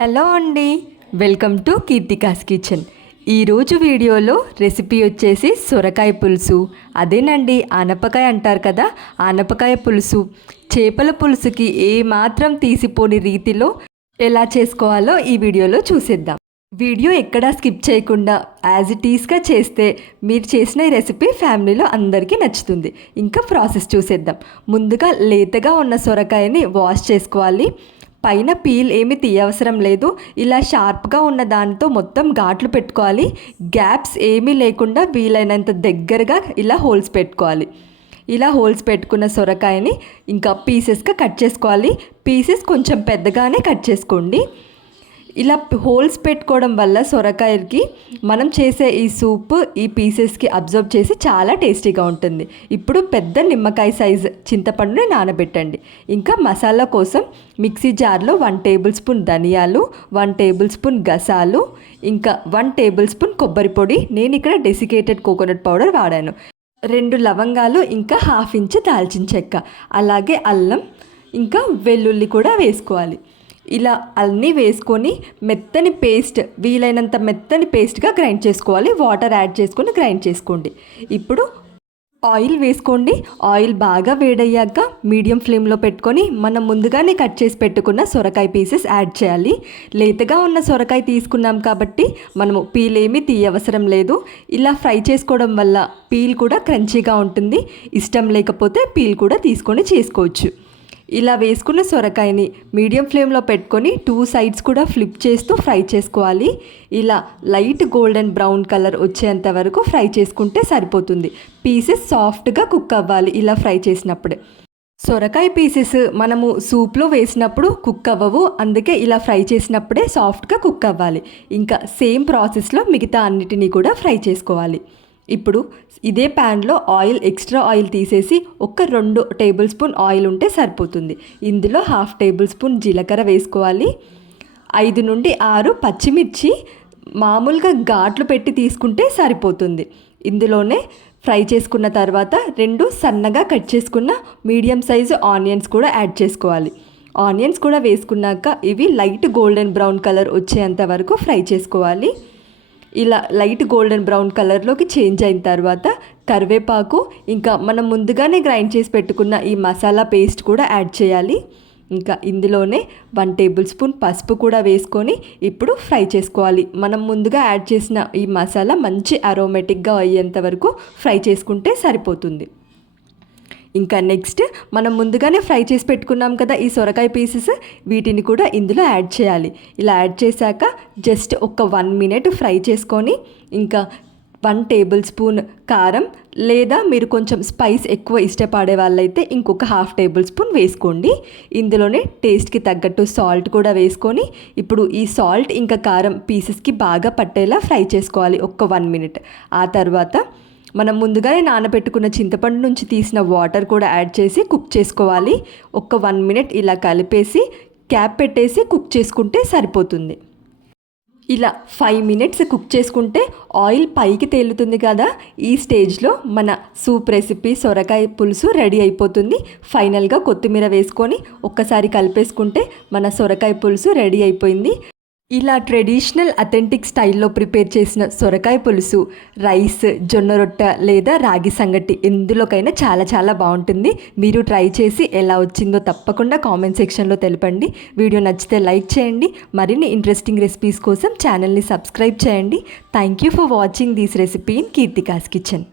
Hello అండి, welcome to Keerthika's kitchen. ఈరోజు వీడియోలో రెసిపీ వచ్చేసి సొరకాయ పులుసు. అదేనండి, ఆనపకాయ అంటారు కదా, ఆనపకాయ పులుసు. చేపల పులుసుకి ఏమాత్రం తీసిపోని రీతిలో ఎలా చేసుకోవాలో ఈ వీడియోలో చూసేద్దాం. వీడియో ఎక్కడా స్కిప్ చేయకుండా యాజ్ ఇట్ ఈస్గా చేస్తే మీరు చేసిన ఈ రెసిపీ ఫ్యామిలీలో అందరికీ నచ్చుతుంది. ఇంకా ప్రాసెస్ చూసేద్దాం. ముందుగా లేతగా ఉన్న సొరకాయని వాష్ చేసుకోవాలి. పైన పీల్ ఏమీ తీయవసరం లేదు. ఇలా షార్ప్గా ఉన్న దాంతో మొత్తం ఘాట్లు పెట్టుకోవాలి. గ్యాప్స్ ఏమీ లేకుండా వీలైనంత దగ్గరగా ఇలా హోల్స్ పెట్టుకోవాలి. ఇలా హోల్స్ పెట్టుకున్న సొరకాయని ఇంకా పీసెస్గా కట్ చేసుకోవాలి. పీసెస్ కొంచెం పెద్దగానే కట్ చేసుకోండి. ఇలా హోల్స్ పెట్టుకోవడం వల్ల సొరకాయకి మనం చేసే ఈ సూప్ ఈ పీసెస్కి అబ్జర్వ్ చేసి చాలా టేస్టీగా ఉంటుంది. ఇప్పుడు పెద్ద నిమ్మకాయ సైజు చింతపండుని నానబెట్టండి. ఇంకా మసాలా కోసం మిక్సీ జార్లో 1 టేబుల్ స్పూన్ ధనియాలు, 1 టేబుల్ స్పూన్ గసాలు, ఇంకా 1 టేబుల్ స్పూన్ కొబ్బరి పొడి. నేను ఇక్కడ డెసికేటెడ్ కోకోనట్ పౌడర్ వాడాను. 2 లవంగాలు, ఇంకా 1/2 ఇంచు దాల్చిన చెక్క, అలాగే అల్లం ఇంకా వెల్లుల్లి కూడా వేసుకోవాలి. ఇలా అన్నీ వేసుకొని మెత్తని పేస్ట్, వీలైనంత మెత్తని పేస్ట్గా గ్రైండ్ చేసుకోవాలి. వాటర్ యాడ్ చేసుకొని గ్రైండ్ చేసుకోండి. ఇప్పుడు ఆయిల్ వేసుకోండి. ఆయిల్ బాగా వేడయ్యాక మీడియం ఫ్లేమ్లో పెట్టుకొని మనం ముందుగానే కట్ చేసి పెట్టుకున్న సొరకాయ పీసెస్ యాడ్ చేయాలి. లేతగా ఉన్న సొరకాయ తీసుకున్నాం కాబట్టి మనము పీల్ ఏమీ తీయవసరం లేదు. ఇలా ఫ్రై చేసుకోవడం వల్ల పీల్ కూడా క్రంచీగా ఉంటుంది. ఇష్టం లేకపోతే పీల్ కూడా తీసుకొని చేసుకోవచ్చు. ఇలా వేసుకున్న సొరకాయని మీడియం ఫ్లేమ్లో పెట్టుకొని 2 సైడ్స్ కూడా ఫ్లిప్ చేస్తూ ఫ్రై చేసుకోవాలి. ఇలా లైట్ గోల్డెన్ బ్రౌన్ కలర్ వచ్చేంత వరకు ఫ్రై చేసుకుంటే సరిపోతుంది. పీసెస్ సాఫ్ట్గా కుక్ అవ్వాలి ఇలా ఫ్రై చేసినప్పుడే. సొరకాయ పీసెస్ మనము సూప్లో వేసినప్పుడు కుక్ అవ్వవు, అందుకే ఇలా ఫ్రై చేసినప్పుడే సాఫ్ట్గా కుక్ అవ్వాలి. ఇంకా సేమ్ ప్రాసెస్లో మిగతా అన్నిటినీ కూడా ఫ్రై చేసుకోవాలి. ఇప్పుడు ఇదే ప్యాన్లో ఎక్స్ట్రా ఆయిల్ తీసేసి 2 టేబుల్ స్పూన్ ఆయిల్ ఉంటే సరిపోతుంది. ఇందులో 1/2 టేబుల్ స్పూన్ జీలకర్ర వేసుకోవాలి. 5 నుండి 6 పచ్చిమిర్చి మామూలుగా ఘాట్లు పెట్టి తీసుకుంటే సరిపోతుంది. ఇందులోనే ఫ్రై చేసుకున్న తర్వాత 2 సన్నగా కట్ చేసుకున్న మీడియం సైజు ఆనియన్స్ కూడా యాడ్ చేసుకోవాలి. ఆనియన్స్ కూడా వేసుకున్నాక ఇవి లైట్ గోల్డెన్ బ్రౌన్ కలర్ వచ్చేంత వరకు ఫ్రై చేసుకోవాలి. ఇలా లైట్ గోల్డెన్ బ్రౌన్ కలర్లోకి చేంజ్ అయిన తర్వాత కరివేపాకు, ఇంకా మనం ముందుగానే గ్రైండ్ చేసి పెట్టుకున్న ఈ మసాలా పేస్ట్ కూడా యాడ్ చేయాలి. ఇంకా ఇందులోనే 1 టేబుల్ స్పూన్ పసుపు కూడా వేసుకొని ఇప్పుడు ఫ్రై చేసుకోవాలి. మనం ముందుగా యాడ్ చేసిన ఈ మసాలా మంచి అరోమేటిక్గా అయ్యేంత వరకు ఫ్రై చేసుకుంటే సరిపోతుంది. ఇంకా నెక్స్ట్ మనం ముందుగానే ఫ్రై చేసి పెట్టుకున్నాం కదా ఈ సొరకాయ పీసెస్, వీటిని కూడా ఇందులో యాడ్ చేయాలి. ఇలా యాడ్ చేశాక జస్ట్ 1 మినిట్ ఫ్రై చేసుకొని ఇంకా 1 టేబుల్ స్పూన్ కారం, లేదా మీరు కొంచెం స్పైస్ ఎక్కువ ఇష్టపడే వాళ్ళైతే ఇంకొక 1/2 టేబుల్ స్పూన్ వేసుకోండి. ఇందులోనే టేస్ట్కి తగ్గట్టు సాల్ట్ కూడా వేసుకొని ఇప్పుడు ఈ సాల్ట్ ఇంకా కారం పీసెస్కి బాగా పట్టేలా ఫ్రై చేసుకోవాలి 1 మినిట్. ఆ తర్వాత మనం ముందుగానే నానబెట్టుకున్న చింతపండు నుంచి తీసిన వాటర్ కూడా యాడ్ చేసి కుక్ చేసుకోవాలి. 1 మినిట్ ఇలా కలిపేసి క్యాప్ పెట్టేసి కుక్ చేసుకుంటే సరిపోతుంది. ఇలా 5 మినిట్స్ కుక్ చేసుకుంటే ఆయిల్ పైకి తేలుతుంది కదా, ఈ స్టేజ్లో మన సూప్ రెసిపీ సొరకాయ పులుసు రెడీ అయిపోతుంది. ఫైనల్గా కొత్తిమీర వేసుకొని ఒక్కసారి కలిపేసుకుంటే మన సొరకాయ పులుసు రెడీ అయిపోయింది. ఇలా ట్రెడిషనల్ అథెంటిక్ స్టైల్లో ప్రిపేర్ చేసిన సొరకాయ పులుసు రైస్, జొన్న రొట్టె లేదా రాగి సంగటి ఎందులోకైనా చాలా చాలా బాగుంటుంది. మీరు ట్రై చేసి ఎలా వచ్చిందో తప్పకుండా కామెంట్ సెక్షన్లో తెలపండి. వీడియో నచ్చితే లైక్ చేయండి. మరిన్ని ఇంట్రెస్టింగ్ రెసిపీస్ కోసం ఛానల్ని సబ్స్క్రైబ్ చేయండి. Thank you for watching this recipe in Keerthika's kitchen.